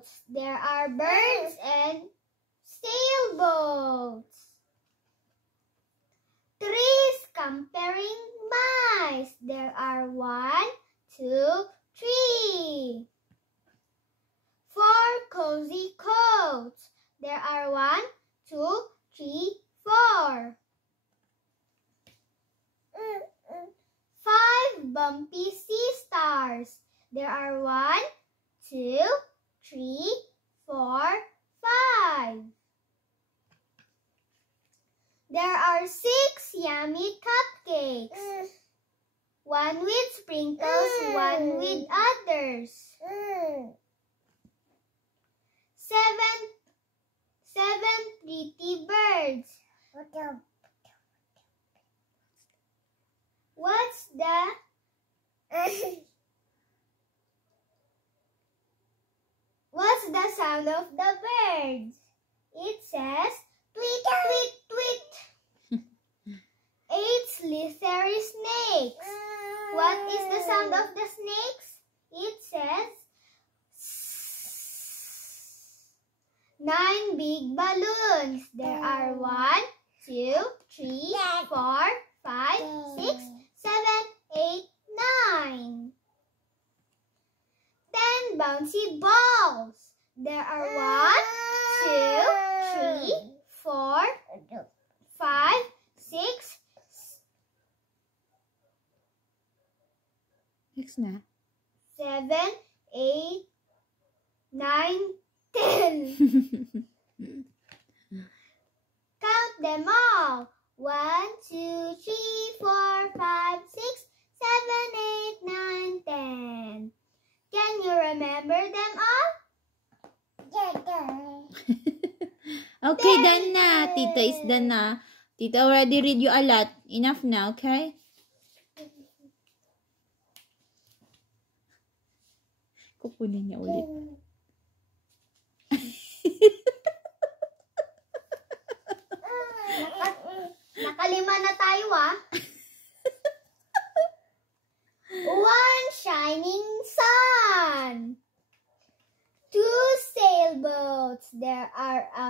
boats. There are birds and sailboats. 3 scampering mice. There are 1, 2, 3. 4 cozy coats. There are 1, 2, 3, 4. 5 bumpy sea stars. There are 1, 2, 3, 4, 5. There are 6 yummy cupcakes. 1 with sprinkles, 1 with others. 7 pretty birds. What's the sound of the birds? It says tweet, tweet, tweet. 8 slithery snakes. What is the sound of the snakes? It says 9 big balloons. There are 1, 2, 3, 4, 5, 6, 7, 8, 9. 10 bouncy balls. There are 1, 2, 3, 4, 5, 6. Next na. 7, 8, 9, 10. Count them all. 1, 2, 3, 4, 5, 6, 7, 8, 9, 10. Can you remember them all? Okay, done na. Tita is done na. Tita already read you a lot. Enough na, okay? Kukunin niya ulit. Nakalima na tayo, ah. 1 shining sun. 2 sailboats. There are